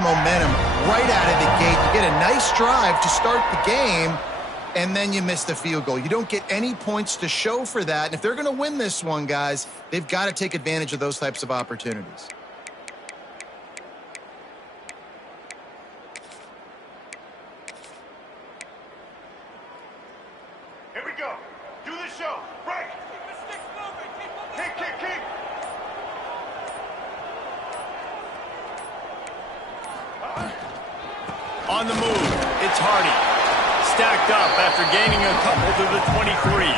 Momentum right out of the gate. You get a nice drive to start the game, and then you miss the field goal. You don't get any points to show for that. And if they're going to win this one, guys, they've got to take advantage of those types of opportunities. Here we go. Do the show. Right. Keep the sticks moving. Keep moving. Kick. On the move, it's Hardy. Stacked up after gaining a couple to the 23.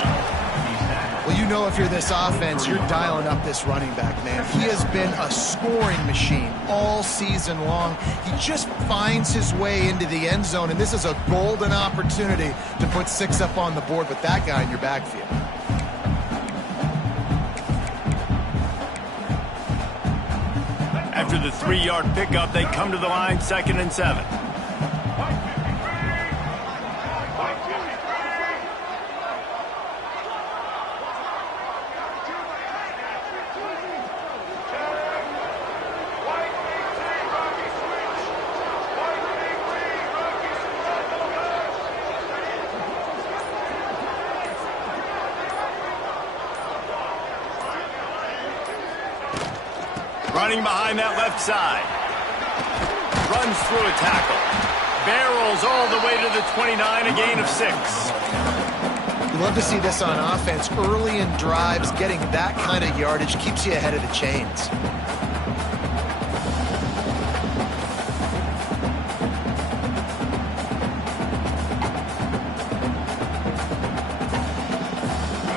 Well, you know if you're this offense, you're dialing up this running back, man. He has been a scoring machine all season long. He just finds his way into the end zone, and this is a golden opportunity to put 6 up on the board with that guy in your backfield. After the 3-yard pickup, they come to the line, 2nd and 7. Running behind that left side. Runs through a tackle. Barrels all the way to the 29, a gain of 6. You love to see this on offense. Early in drives, getting that kind of yardage keeps you ahead of the chains.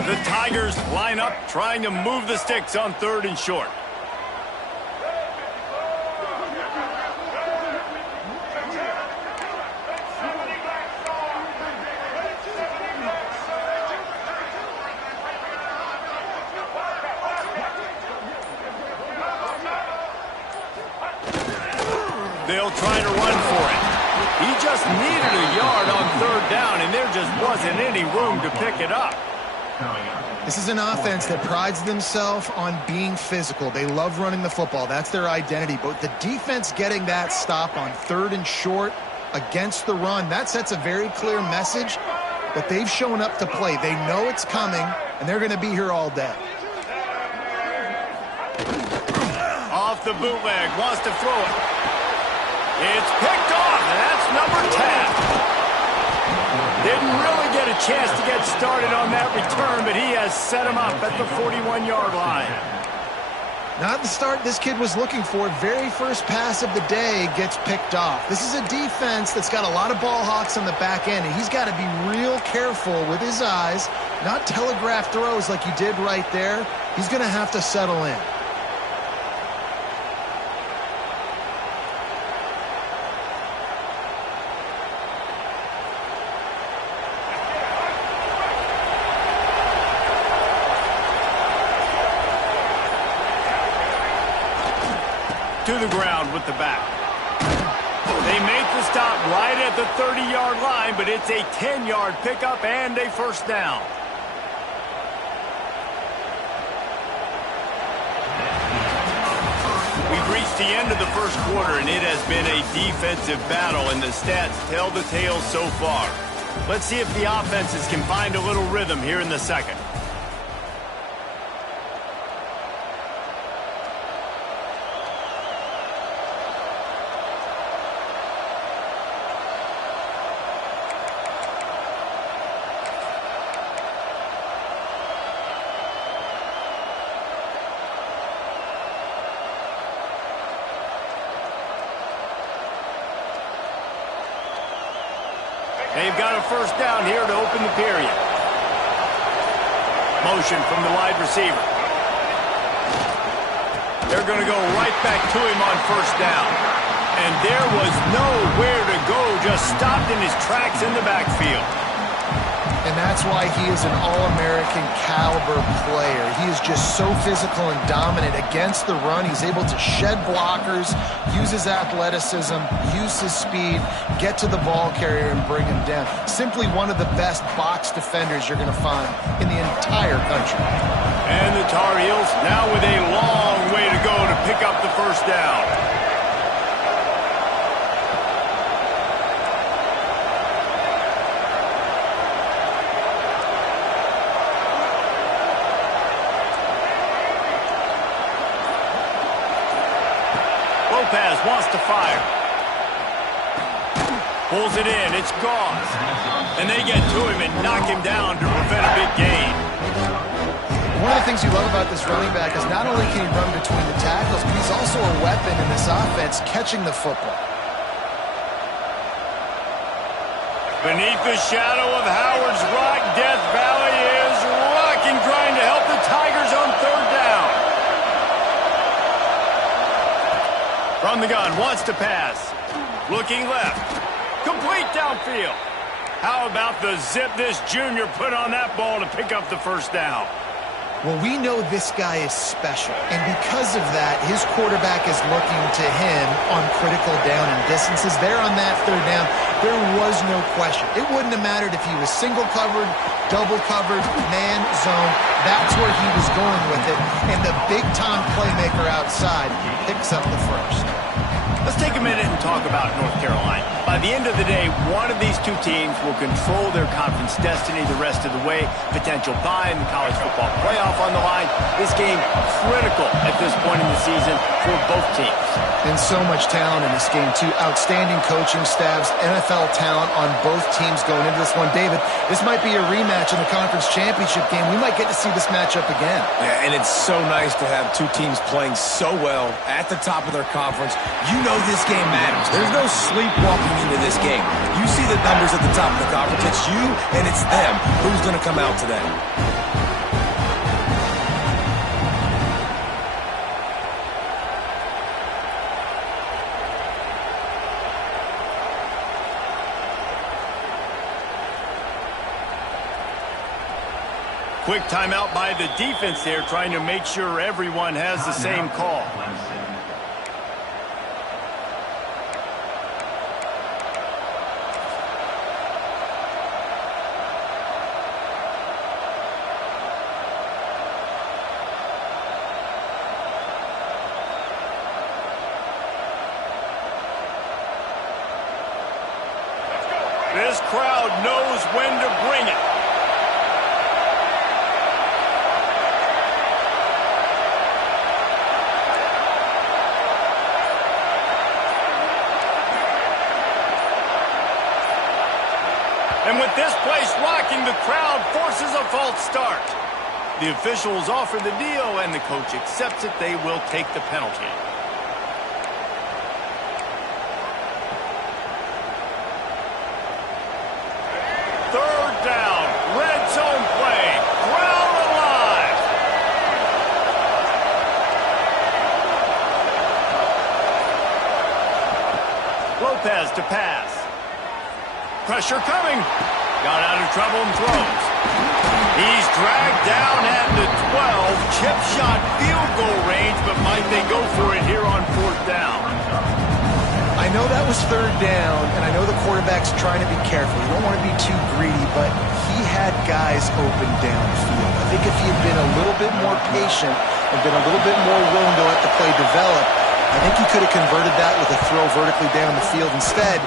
The Tigers line up, trying to move the sticks on 3rd and short. They'll try to run for it. He just needed a yard on 3rd down, and there just wasn't any room to pick it up. This is an offense that prides themselves on being physical. They love running the football. That's their identity. But the defense getting that stop on 3rd and short against the run, that sets a very clear message that they've shown up to play. They know it's coming, and they're going to be here all day. Off the bootleg, wants to throw it. It's picked off, and that's number 10. Didn't really get a chance to get started on that return, but he has set him up at the 41-yard line. Not the start this kid was looking for. Very first pass of the day gets picked off. This is a defense that's got a lot of ball hawks on the back end, and he's got to be real careful with his eyes, not telegraph throws like he did right there. He's going to have to settle in. To the ground with the back. They make the stop right at the 30-yard line, but it's a 10-yard pickup and a first down. We've reached the end of the first quarter, and it has been a defensive battle, and the stats tell the tale so far. Let's see if the offenses can find a little rhythm here in the second. They've got a first down here to open the period. Motion from the wide receiver. They're going to go right back to him on first down. And there was nowhere to go, just stopped in his tracks in the backfield. And that's why he is an All-American caliber player. He is just so physical and dominant against the run. He's able to shed blockers, use his athleticism, use his speed, get to the ball carrier and bring him down. Simply one of the best box defenders you're going to find in the entire country. And the Tar Heels now with a long way to go to pick up the first down. Lopez wants to fire. Pulls it in. It's Gauze. And they get to him and knock him down to prevent a big gain. One of the things you love about this running back is not only can he run between the tackles, but he's also a weapon in this offense catching the football. Beneath the shadow of Howard's Rock, Death Valley is rocking, trying to help the Tigers on third down. From the gun, wants to pass. Looking left. Complete downfield. How about the zip this junior put on that ball to pick up the first down? Well, we know this guy is special, and because of that, his quarterback is looking to him on critical down and distances. There on that third down, there was no question. It wouldn't have mattered if he was single covered, double covered, man, zone. That's where he was going with it, and the big-time playmaker outside picks up the first. Let's take a minute and talk about North Carolina. By the end of the day, one of these two teams will control their conference destiny the rest of the way. Potential bye in the college football playoff on the line. This game critical at this point in the season for both teams. And so much talent in this game, too. Outstanding coaching staffs, NFL talent on both teams going into this one. David, this might be a rematch in the conference championship game. We might get to see this matchup again. Yeah, and it's so nice to have two teams playing so well at the top of their conference. You know this game matters. There's no sleepwalking into this game. You see the numbers at the top of the conference. It's you and it's them. Who's going to come out today? Quick timeout by the defense there, trying to make sure everyone has the same call. This crowd knows when to bring it. And with this place rocking, the crowd forces a false start. The officials offer the deal, and the coach accepts it. They will take the penalty. Third down, red zone play, crowd alive. Lopez to pass. Pressure coming. Got out of trouble and throws. He's dragged down at the 12. Chip shot field goal range, but might they go for it here on fourth down? I know that was third down, and I know the quarterback's trying to be careful. You don't want to be too greedy, but he had guys open downfield. I think if he had been a little bit more patient and been a little bit more willing to let the play develop, I think he could have converted that with a throw vertically down the field. Instead,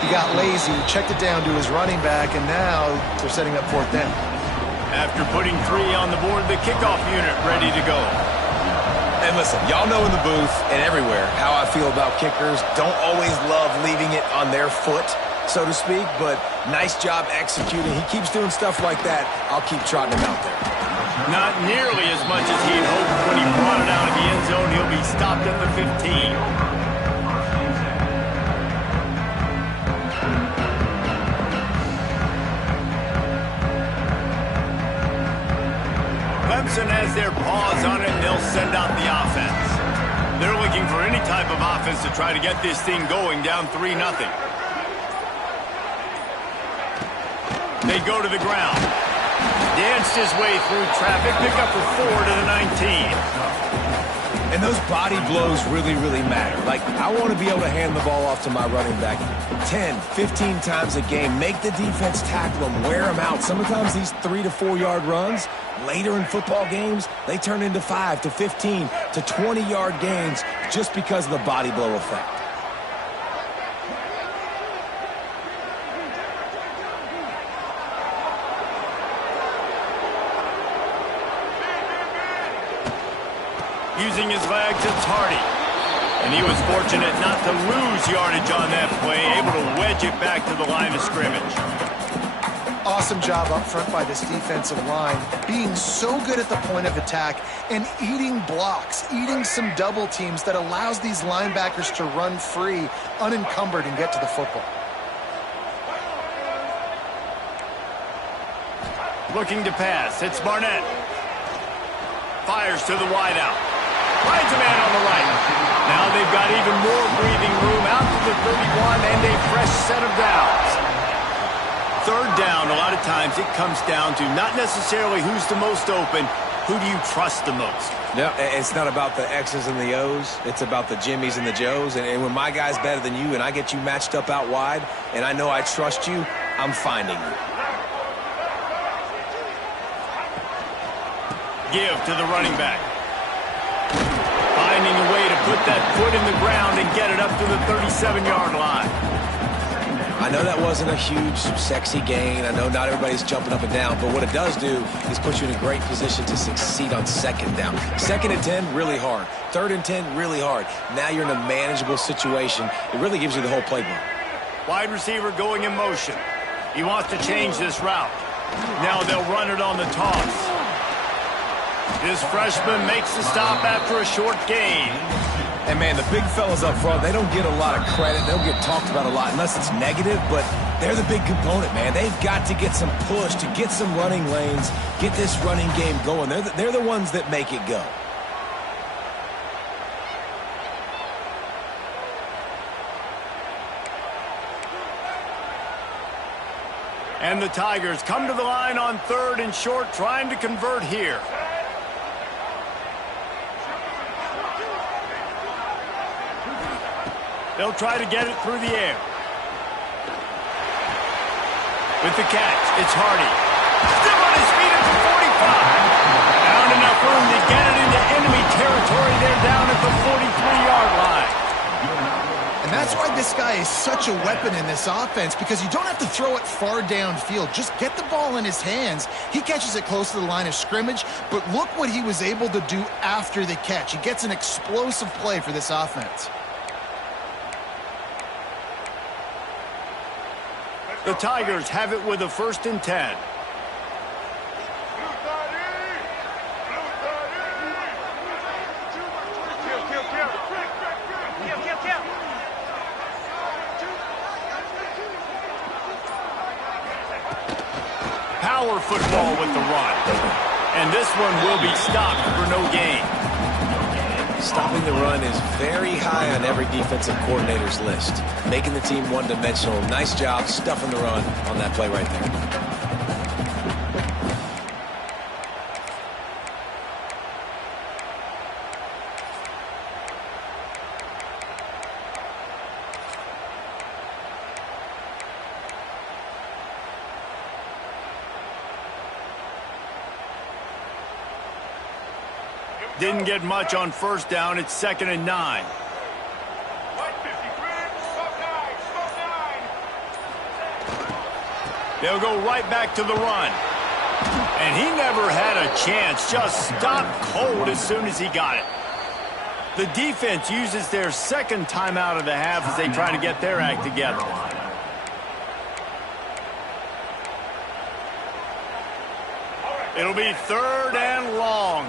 he got lazy, checked it down to his running back, and now they're setting up fourth down. After putting 3 on the board, the kickoff unit ready to go. And listen, y'all know in the booth and everywhere how I feel about kickers. Don't always love leaving it on their foot, so to speak, but nice job executing. He keeps doing stuff like that. I'll keep trotting him out there. Not nearly as much as he had hoped when he brought it out of the end zone. He'll be stopped at the 15. Clemson has their paws on it, and they'll send out the offense. They're looking for any type of offense to try to get this thing going, down 3-0. They go to the ground. Danced his way through traffic, pick up for 4 to the 19. And those body blows really, really matter. Like, I want to be able to hand the ball off to my running back 10, 15 times a game. Make the defense tackle him, wear him out. Sometimes these 3 to 4 yard runs, later in football games, they turn into 5 to 15 to 20 yard gains just because of the body blow effect. Using his legs, it's Hardy. And he was fortunate not to lose yardage on that play, able to wedge it back to the line of scrimmage. Awesome job up front by this defensive line, being so good at the point of attack and eating blocks, eating some double teams that allows these linebackers to run free, unencumbered, and get to the football. Looking to pass. It's Barnett. Fires to the wideout. Finds a man on the right. Now they've got even more breathing room out to the 31 and a fresh set of downs. Third down, a lot of times it comes down to not necessarily who's the most open, who do you trust the most? No, it's not about the X's and the O's. It's about the Jimmies and the Joes. And when my guy's better than you and I get you matched up out wide and I know I trust you, I'm finding you. Give to the running back. Finding a way to put that foot in the ground and get it up to the 37-yard line. I know that wasn't a huge, sexy gain. I know not everybody's jumping up and down, but what it does do is put you in a great position to succeed on second down. 2nd and 10, really hard. 3rd and 10, really hard. Now you're in a manageable situation. It really gives you the whole playbook. Wide receiver going in motion. He wants to change this route. Now they'll run it on the toss. This freshman makes the stop after a short gain. And, man, the big fellas up front, they don't get a lot of credit. They don't get talked about a lot unless it's negative, but they're the big component, man. They've got to get some push, to get some running lanes, get this running game going. They're the ones that make it go. And the Tigers come to the line on 3rd and short, trying to convert here. They'll try to get it through the air. With the catch, it's Hardy. Still on his feet at the 45. Found enough room to get it into enemy territory. They're down at the 43-yard line. And that's why this guy is such a weapon in this offense, because you don't have to throw it far downfield. Just get the ball in his hands. He catches it close to the line of scrimmage, but look what he was able to do after the catch. He gets an explosive play for this offense. The Tigers have it with a 1st and 10. Power football with the run. And this one will be stopped for no gain. Stopping the run is very high on every defensive coordinator's list. Making the team one-dimensional. Nice job stuffing the run on that play right there. Didn't get much on 1st down. It's 2nd and 9. They'll go right back to the run. And he never had a chance. Just stopped cold as soon as he got it. The defense uses their 2nd timeout of the half as they try to get their act together. It'll be 3rd and long.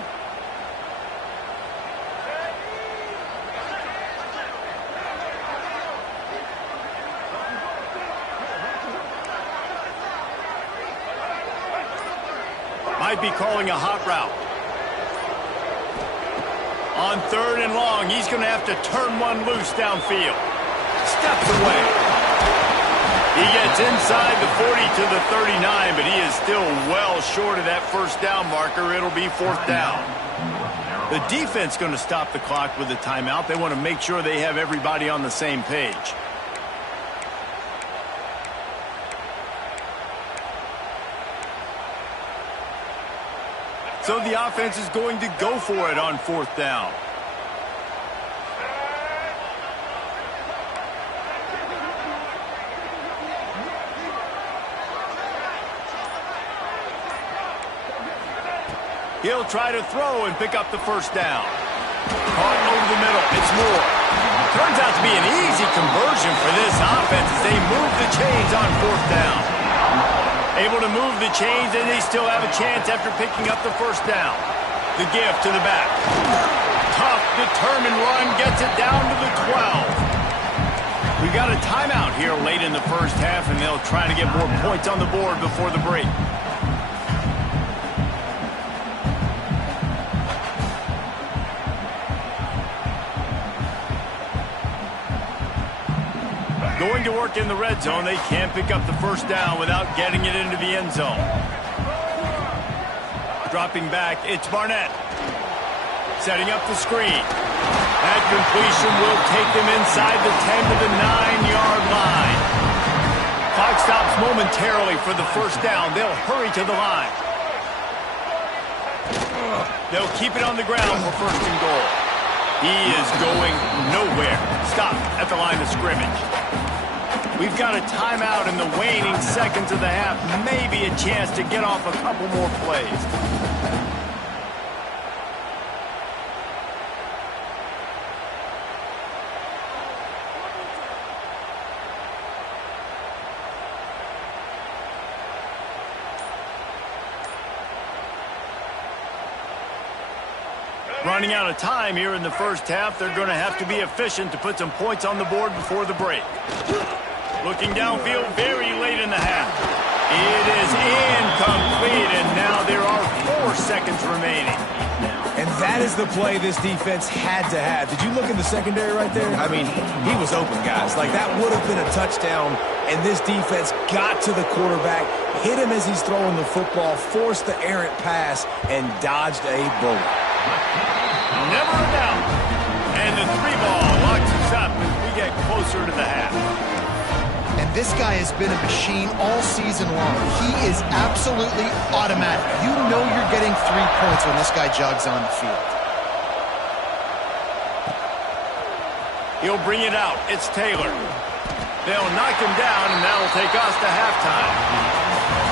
Might be calling a hot route. On 3rd and long, he's going to have to turn one loose downfield. Steps away. He gets inside the 40 to the 39, but he is still well short of that 1st down marker. It'll be 4th down. The defense going to stop the clock with a timeout. They want to make sure they have everybody on the same page. So the offense is going to go for it on 4th down. He'll try to throw and pick up the 1st down. Caught the middle. It's Moore. Turns out to be an easy conversion for this offense as they move the chains on 4th down. Able to move the chains, and they still have a chance after picking up the 1st down. The give to the back. Tough, determined run gets it down to the 12. We've got a timeout here late in the 1st half, and they'll try to get more points on the board before the break. Going to work in the red zone, they can't pick up the 1st down without getting it into the end zone. Dropping back, it's Barnett. Setting up the screen. That completion will take them inside the 10 to the 9-yard line. Clock stops momentarily for the 1st down. They'll hurry to the line. They'll keep it on the ground for 1st and goal. He is going nowhere. Stop at the line of scrimmage. We've got a timeout in the waning seconds of the half. Maybe a chance to get off a couple more plays. Running out of time here in the 1st half. They're going to have to be efficient to put some points on the board before the break. Looking downfield very late in the half. It is incomplete, and now there are 4 seconds remaining. And that is the play this defense had to have. Did you look in the secondary right there? I mean, he was open, guys. Like, that would have been a touchdown, and this defense got to the quarterback, hit him as he's throwing the football, forced the errant pass, and dodged a bullet. Never a doubt. And the 3-ball locks us up as we get closer to the half. And this guy has been a machine all season long. He is absolutely automatic. You know you're getting 3 points when this guy jogs on the field. He'll bring it out. It's Taylor. They'll knock him down, and that'll take us to halftime.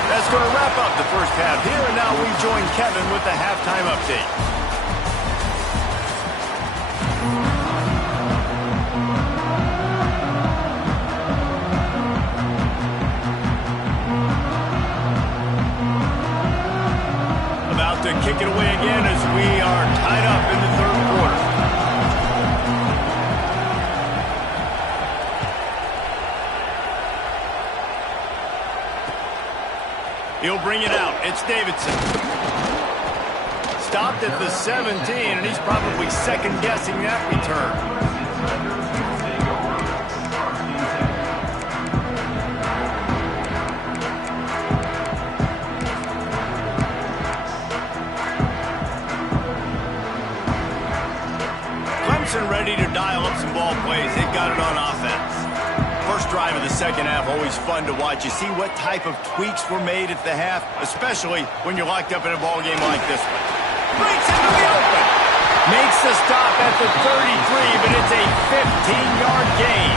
That's going to wrap up the 1st half here, and now we join Kevin with the halftime update. About to kick it away again as we are tied up in the 3rd quarter. He'll bring it out. It's Davidson. Stopped at the 17, and he's probably second-guessing that return. Ready to dial up some ball plays. They got it on offense. First drive of the 2nd half, always fun to watch. You see what type of tweaks were made at the half, especially when you're locked up in a ball game like this one. Breaks into the open. Makes the stop at the 33, but it's a 15-yard gain.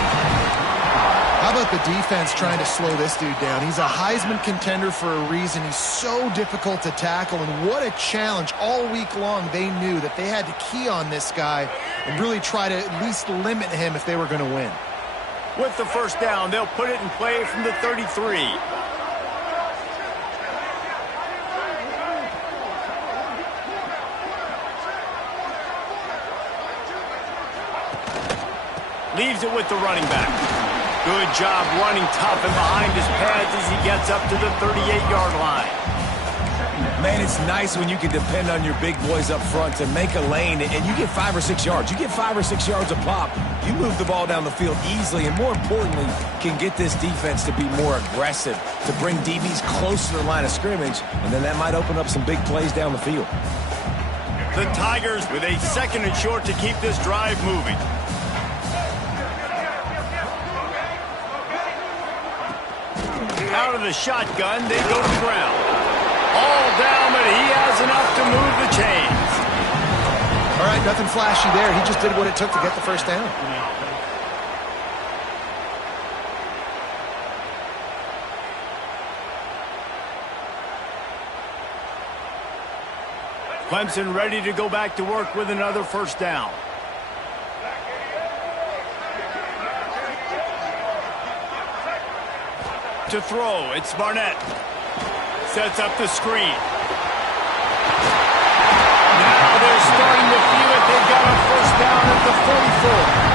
How about the defense trying to slow this dude down? He's a Heisman contender for a reason. He's so difficult to tackle, and what a challenge. All week long, they knew that they had to key on this guy and really try to at least limit him if they were going to win. With the 1st down, they'll put it in play from the 33. Leaves it with the running back. Good job running tough and behind his pads as he gets up to the 38-yard line. Man, it's nice when you can depend on your big boys up front to make a lane, and you get 5 or 6 yards. You get 5 or 6 yards a pop. You move the ball down the field easily, and more importantly, can get this defense to be more aggressive, to bring DBs close to the line of scrimmage, and then that might open up some big plays down the field. The Tigers with a 2nd and short to keep this drive moving. Out of the shotgun, they go to the ground. All down, but he has enough to move the chains. All right, nothing flashy there. He just did what it took to get the 1st down. Clemson ready to go back to work with another 1st down. to throw. It's Barnett. Sets up the screen. Now they're starting to feel it. They've got a first down at the 44.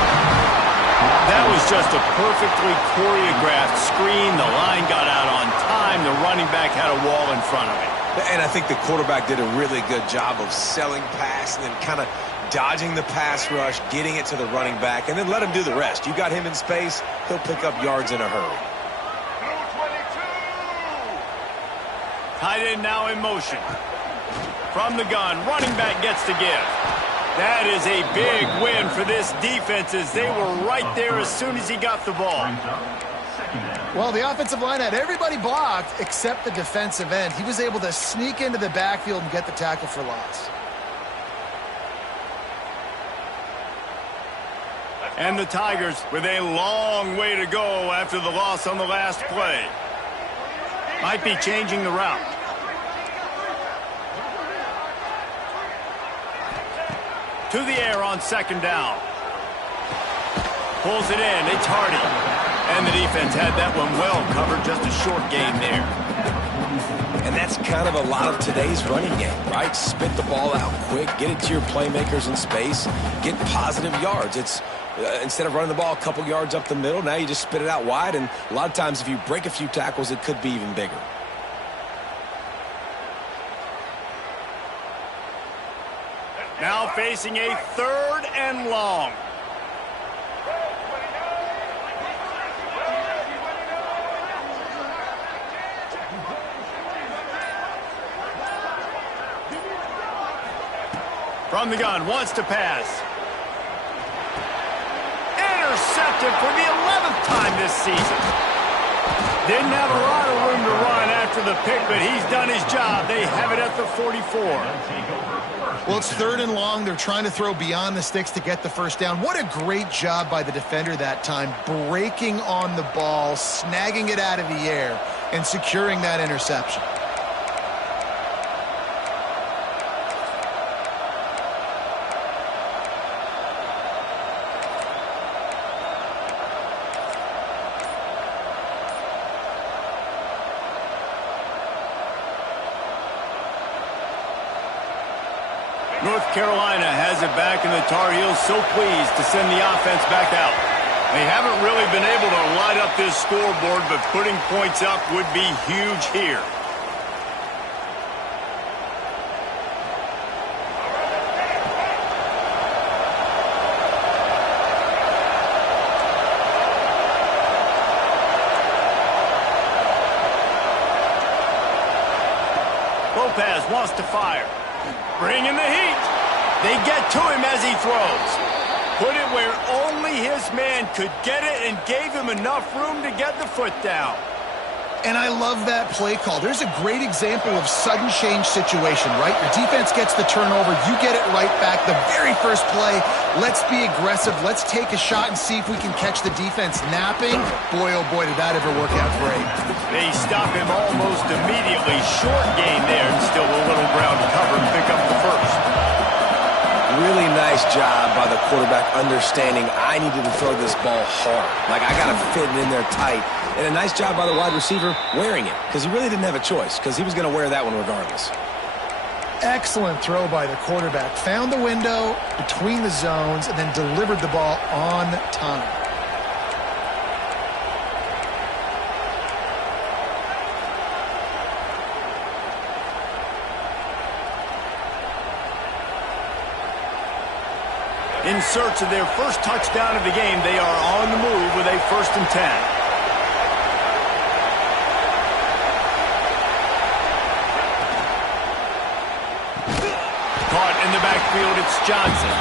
That was just a perfectly choreographed screen. The line got out on time. The running back had a wall in front of him. And I think the quarterback did a really good job of selling pass and then kind of dodging the pass rush, getting it to the running back, and then let him do the rest. You got him in space, he'll pick up yards in a hurry. Tight end now in motion. From the gun, running back gets to give. That is a big win for this defense as they were right there as soon as he got the ball. Well, the offensive line had everybody blocked except the defensive end. He was able to sneak into the backfield and get the tackle for loss. And the Tigers with a long way to go after the loss on the last play. Might be changing the route. To the air on second down. Pulls it in. It's Hardy. And the defense had that one well covered. Just a short gain there. And that's kind of a lot of today's running game, right? Spit the ball out quick, get it to your playmakers in space, get positive yards. It's instead of running the ball a couple yards up the middle, now you just spit it out wide, and a lot of times if you break a few tackles, it could be even bigger. Now facing a 3rd and long. From the gun, wants to pass. Intercepted for the 11th time this season. Didn't have a lot of room to run after the pick, but he's done his job. They have it at the 44. Well, it's 3rd and long. They're trying to throw beyond the sticks to get the first down. What a great job by the defender that time, breaking on the ball, snagging it out of the air, and securing that interception. North Carolina has it back, and the Tar Heels so pleased to send the offense back out. They haven't really been able to light up this scoreboard, but putting points up would be huge here. Lopez wants to fire. Bringing the heat. They get to him as he throws. Put it where only his man could get it and gave him enough room to get the foot down. And I love that play call. There's a great example of sudden change situation, right? Your defense gets the turnover. You get it right back. The very first play, let's be aggressive. Let's take a shot and see if we can catch the defense napping. Boy, oh boy, did that ever work out great. They stop him almost immediately. Short gain there, and still a little ground to cover and pick up the first. Really nice job by the quarterback understanding I needed to throw this ball hard. Like, I got to fit it in there tight. And a nice job by the wide receiver wearing it, because he really didn't have a choice, because he was going to wear that one regardless. Excellent throw by the quarterback. Found the window between the zones and then delivered the ball on time. In search of their first touchdown of the game, they are on the move with a 1st and 10. Caught in the backfield, it's Johnson.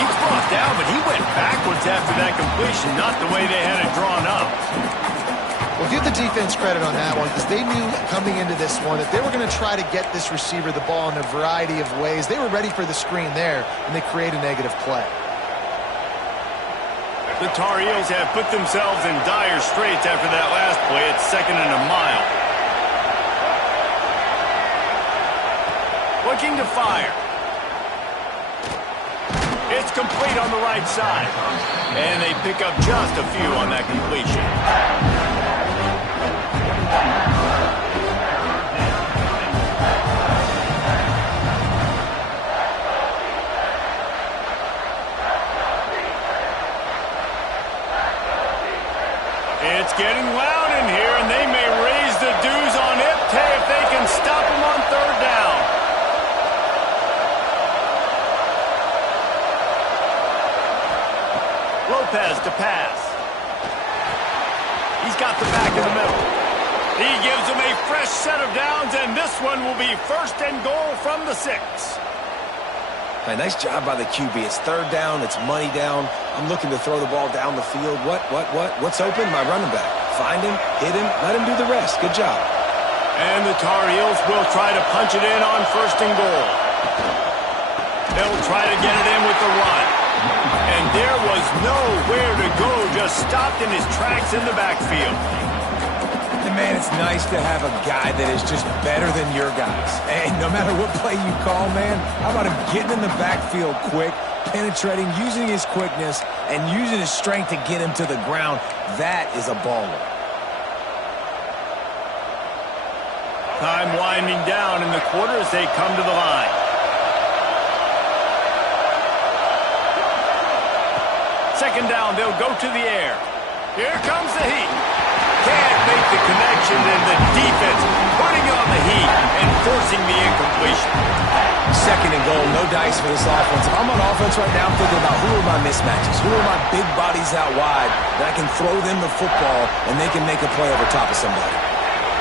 He's brought down, but he went backwards after that completion, not the way they had it drawn up. Well, give the defense credit on that one, because they knew coming into this one that they were going to try to get this receiver the ball in a variety of ways. They were ready for the screen there, and they create a negative play. The Tar Heels have put themselves in dire straits after that last play. It's 2nd and a mile. Looking to fire. It's complete on the right side. And they pick up just a few on that completion. It's getting loud in here, and they may raise the dues on Ncaa if they can stop him on third down. Lopez to pass. He's got the back in the middle. He gives them a fresh set of downs, and this one will be 1st and goal from the 6. Hey, nice job by the QB. It's third down. It's money down. I'm looking to throw the ball down the field. What's open? My running back. Find him, hit him, let him do the rest. Good job. And the Tar Heels will try to punch it in on 1st and goal. They'll try to get it in with the run. And there was nowhere to go, just stopped in his tracks in the backfield. And man, it's nice to have a guy that is just better than your guys. And no matter what play you call, man, how about him getting in the backfield quick, penetrating, using his quickness, and using his strength to get him to the ground. That is a baller. Time winding down in the quarter as they come to the line. Second down, they'll go to the air. Here comes the heat. Can't make the connection, and the defense putting on the heat and forcing the incompletion. Second and goal, no dice for this offense. If I'm on offense right now, I'm thinking about who are my mismatches, who are my big bodies out wide that I can throw them the football and they can make a play over top of somebody.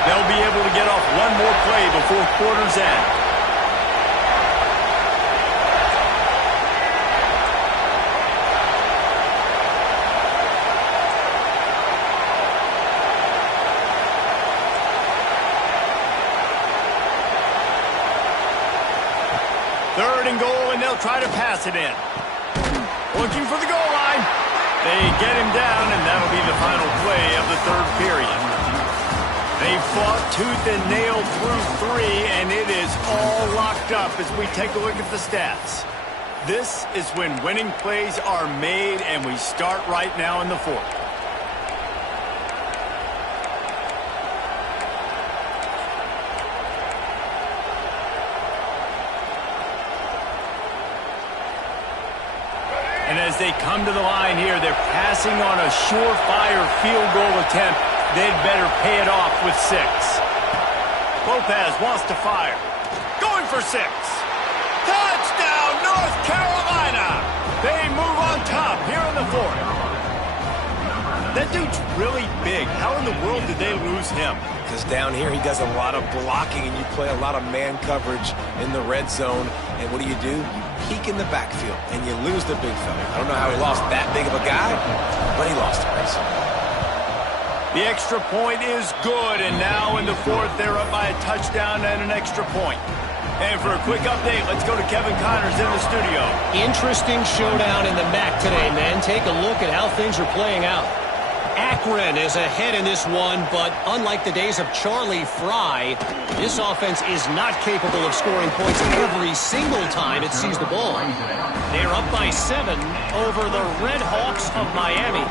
They'll be able to get off one more play before quarter's end. Third and goal, and they'll try to pass it in. Looking for the goal line. They get him down, and that'll be the final play of the third period. They fought tooth and nail through 3, and it is all locked up as we take a look at the stats. This is when winning plays are made, and we start right now in the 4th. And as they come to the line here, they're passing on a surefire field goal attempt. They'd better pay it off with 6. Lopez wants to fire. Going for 6. Touchdown, North Carolina! They move on top here in the 4th. That dude's really big. How in the world did they lose him? Because down here he does a lot of blocking, and you play a lot of man coverage in the red zone. And what do? You peek in the backfield, and you lose the big fella. I don't know how he lost that big of a guy, but he lost it. The extra point is good, and now in the 4th, they're up by a touchdown and an extra point. And for a quick update, let's go to Kevin Connors in the studio. Interesting showdown in the MAC today, man. Take a look at how things are playing out. Akron is ahead in this one, but unlike the days of Charlie Fry, this offense is not capable of scoring points every single time it sees the ball. They're up by 7 over the Red Hawks of Miami.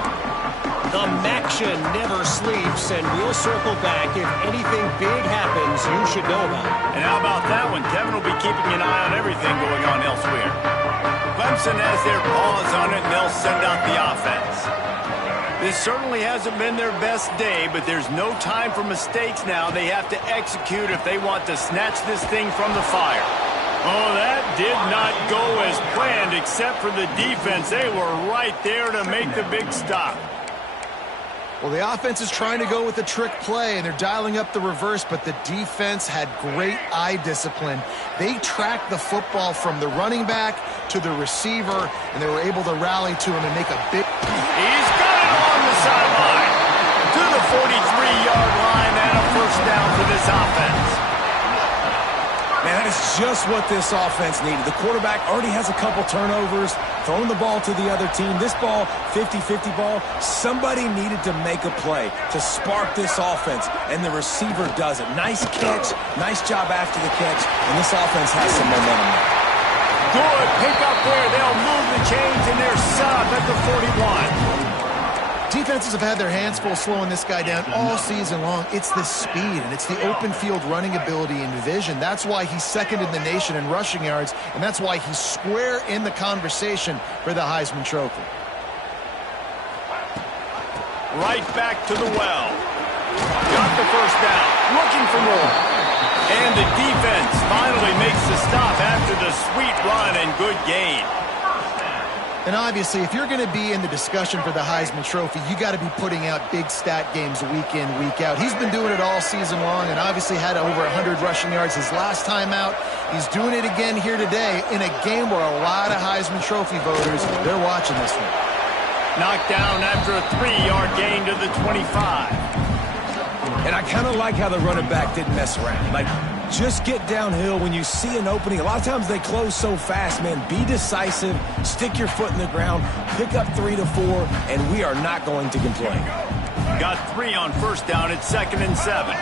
The MACtion never sleeps, and we'll circle back. If anything big happens, you should know about it. And how about that one? Kevin will be keeping an eye on everything going on elsewhere. Clemson has their paws on it, and they'll send out the offense. This certainly hasn't been their best day, but there's no time for mistakes now. They have to execute if they want to snatch this thing from the fire. Oh, that did not go as planned, except for the defense. They were right there to make the big stop. Well, the offense is trying to go with a trick play, and they're dialing up the reverse, but the defense had great eye discipline. They tracked the football from the running back to the receiver, and they were able to rally to him and make a big... He's got it along the sideline to the 43-yard line, and a first down for this offense. Man, that is just what this offense needed. The quarterback already has a couple turnovers, throwing the ball to the other team. This ball, 50-50 ball, somebody needed to make a play to spark this offense, and the receiver does it. Nice catch, nice job after the catch, and this offense has some momentum now. Good pick up there. They'll move the chains, and they're set up at the 41. Defenses have had their hands full slowing this guy down all season long. It's the speed, and it's the open field running ability and vision. That's why he's second in the nation in rushing yards, and that's why he's square in the conversation for the Heisman Trophy. Right back to the well. Got the first down. Looking for more. And the defense finally makes the stop after the sweet run and good gain. And obviously, if you're going to be in the discussion for the Heisman Trophy, you got to be putting out big stat games week in, week out. He's been doing it all season long and obviously had over 100 rushing yards his last time out. He's doing it again here today in a game where a lot of Heisman Trophy voters, they're watching this one. Knocked down after a 3-yard gain to the 25. And I kind of like how the running back didn't mess around. Like, just get downhill when you see an opening. A lot of times they close so fast, man. Be decisive, stick your foot in the ground, pick up 3 to 4, and we are not going to complain. Got 3 on first down. It's 2nd and 7.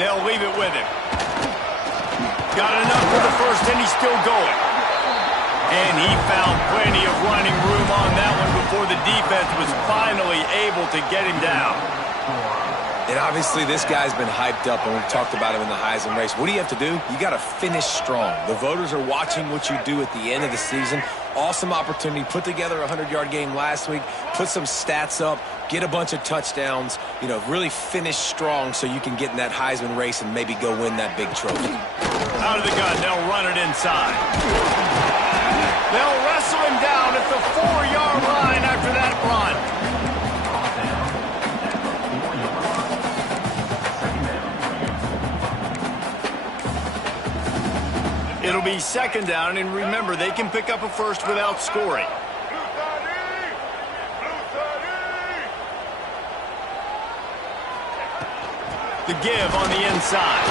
They'll leave it with him. Got enough for the first, and he's still going. And he found plenty of running room on that one before the defense was finally able to get him down. And obviously this guy's been hyped up, and we've talked about him in the Heisman race. What do you have to do? You got to finish strong. The voters are watching what you do at the end of the season. Awesome opportunity. Put together a 100-yard game last week. Put some stats up. Get a bunch of touchdowns. You know, really finish strong so you can get in that Heisman race and maybe go win that big trophy. Out of the gun. They'll run it inside. They'll wrestle him down at the 4-yard line after that run. It'll be 2nd down, and remember, they can pick up a first without scoring. The give on the inside.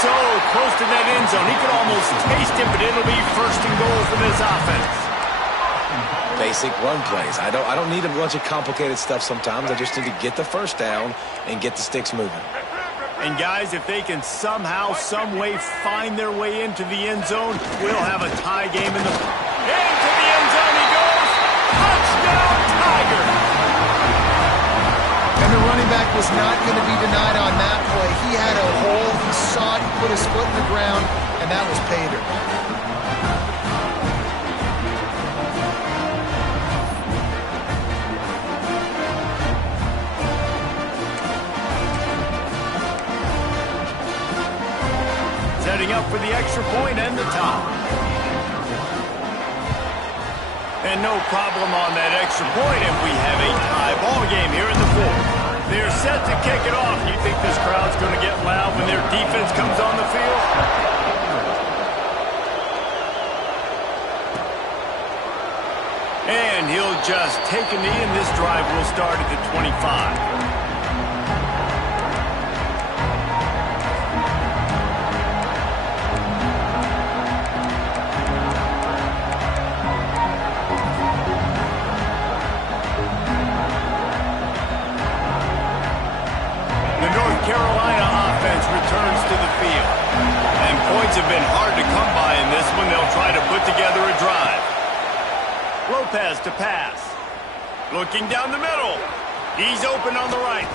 So close to that end zone. He could almost taste it, but it'll be 1st and goal for this offense. Basic run plays. I don't need a bunch of complicated stuff sometimes. I just need to get the first down and get the sticks moving. And guys, if they can somehow, some way find their way into the end zone, we'll have a tie game in the... Into the end zone he goes! Touchdown, Tiger! And the running back was not going to be denied on that play. He had a hole, he saw it, he put his foot in the ground, and that was pay dirt. Setting up for the extra point and the top. And no problem on that extra point, and we have a tie ball game here in the 4th. They're set to kick it off. You think this crowd's going to get loud when their defense comes on the field? And he'll just take a knee, and this drive will start at the 25. Carolina offense returns to the field. And points have been hard to come by in this one. They'll try to put together a drive. Lopez to pass. Looking down the middle. He's open on the right.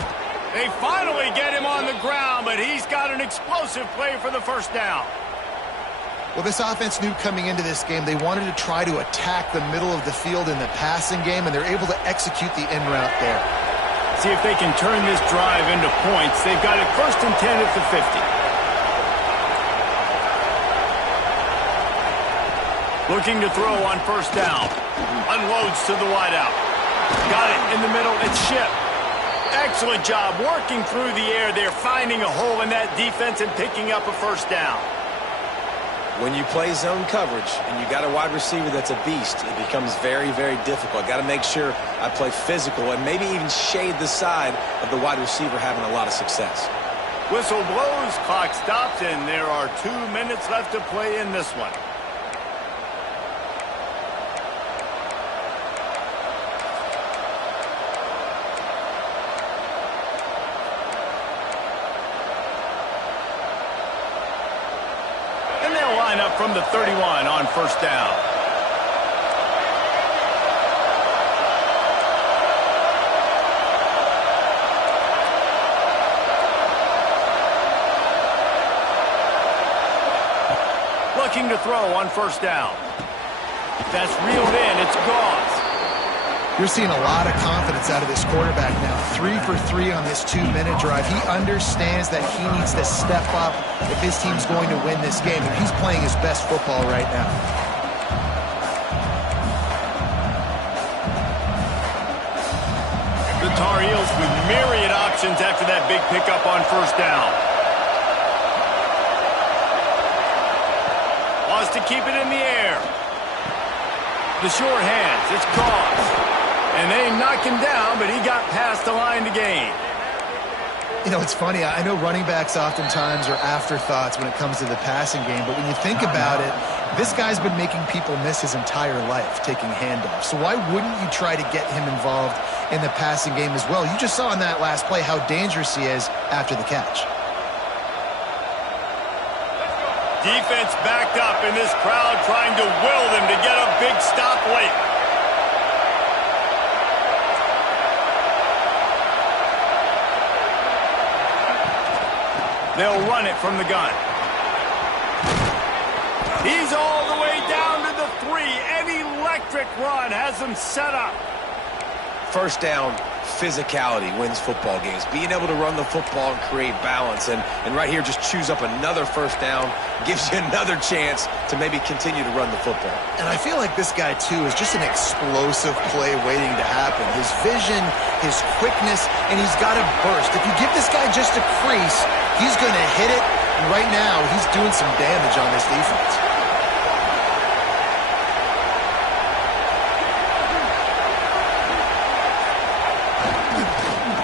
They finally get him on the ground, but he's got an explosive play for the first down. Well, this offense knew coming into this game they wanted to try to attack the middle of the field in the passing game, and they're able to execute the in route there. See if they can turn this drive into points. They've got it 1st and 10 at the 50. Looking to throw on 1st down. Unloads to the wideout. Got it in the middle. It's Ship. Excellent job working through the air. They're finding a hole in that defense and picking up a 1st down. When you play zone coverage and you got a wide receiver that's a beast, it becomes very, very difficult. Got to make sure I play physical and maybe even shade the side of the wide receiver having a lot of success. Whistle blows, clock stops, and there are 2 minutes left to play in this one. And they'll line up from the 31 on 1st down. looking to throw on first down. That's reeled in. It's gone. You're seeing a lot of confidence out of this quarterback now. 3 for 3 on this 2-minute drive. He understands that he needs to step up if his team's going to win this game. And he's playing his best football right now. The Tar Heels with myriad options after that big pickup on first down. Wants to keep it in the air. The short hands, it's caught. And they knock him down, but he got past the line to gain. You know, it's funny. I know running backs oftentimes are afterthoughts when it comes to the passing game, but when you think about it, this guy's been making people miss his entire life taking handoffs. So why wouldn't you try to get him involved in the passing game as well? You just saw in that last play how dangerous he is after the catch. Defense backed up in this crowd trying to will them to get a big stop late. They'll run it from the gun. He's all the way down to the 3. An electric run has him set up. First down, physicality wins football games. Being able to run the football and create balance. And right here, just choose up another first down. Gives you another chance to maybe continue to run the football. And I feel like this guy, too, is just an explosive play waiting to happen. His vision, his quickness, and he's got to burst. If you give this guy just a crease, he's going to hit it. And right now, he's doing some damage on this defense.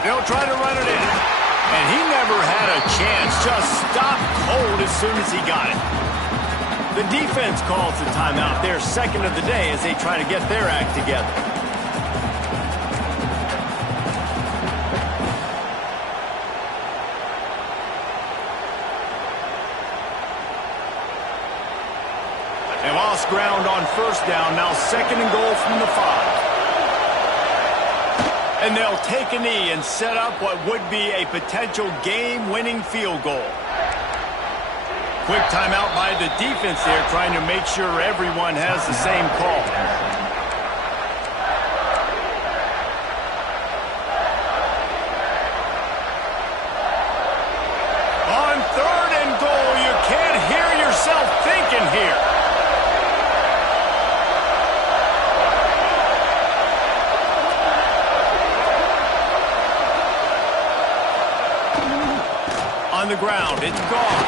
They'll try to run it in. And he never had a chance. Just stopped cold as soon as he got it. The defense calls the timeout. Their second of the day as they try to get their act together. They lost ground on first down. Now second and goal from the 5. And they'll take a knee and set up what would be a potential game-winning field goal. Quick timeout by the defense there, trying to make sure everyone has the same call. On third and goal, you can't hear yourself thinking here. On the ground, it's gone.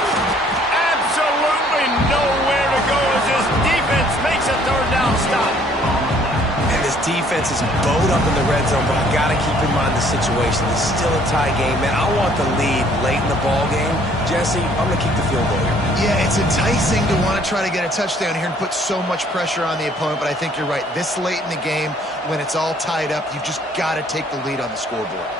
Absolutely nowhere to go as this defense makes a third down stop. And this defense is bowed up in the red zone, but I got to keep in mind the situation. It's still a tie game, man. I want the lead late in the ball game. Jesse, I'm going to keep the field goal here. Yeah, it's enticing to want to try to get a touchdown here and put so much pressure on the opponent, but I think you're right. This late in the game, when it's all tied up, you've just got to take the lead on the scoreboard.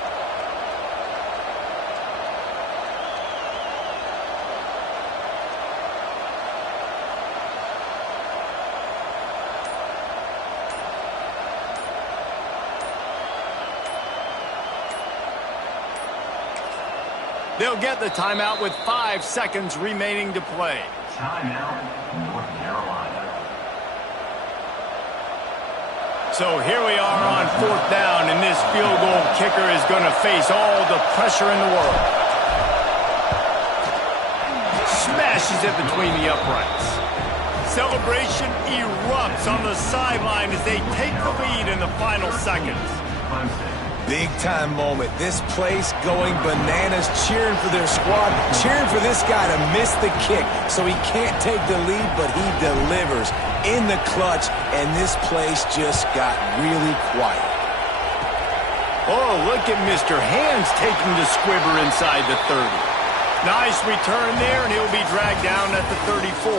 They'll get the timeout with 5 seconds remaining to play. Timeout, North Carolina. So here we are on fourth down, and this field goal kicker is going to face all the pressure in the world. Smashes it between the uprights. Celebration erupts on the sideline as they take the lead in the final seconds. Big-time moment. This place going bananas, cheering for their squad, cheering for this guy to miss the kick so he can't take the lead, but he delivers in the clutch, and this place just got really quiet. Oh, look at Mr. Hands taking the squibber inside the 30. Nice return there, and he'll be dragged down at the 34.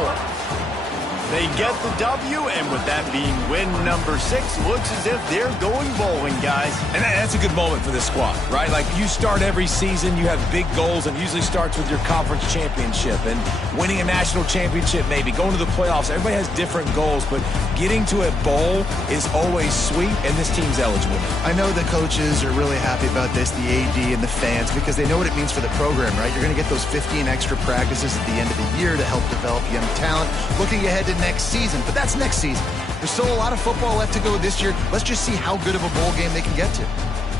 They get the W, and with that being win number 6, looks as if they're going bowling, guys. And that's a good moment for this squad, right? Like, you start every season, you have big goals, and it usually starts with your conference championship and winning a national championship, maybe going to the playoffs. Everybody has different goals, but getting to a bowl is always sweet, and this team's eligible now. I know the coaches are really happy about this, the AD and the fans, because they know what it means for the program, right? You're going to get those 15 extra practices at the end of the year to help develop young talent. Looking ahead to next season, but that's next season. There's still a lot of football left to go this year. Let's just see how good of a bowl game they can get to.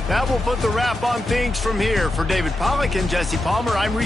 That will put the wrap on things from here. For David Pollack and Jesse Palmer, I'm Reese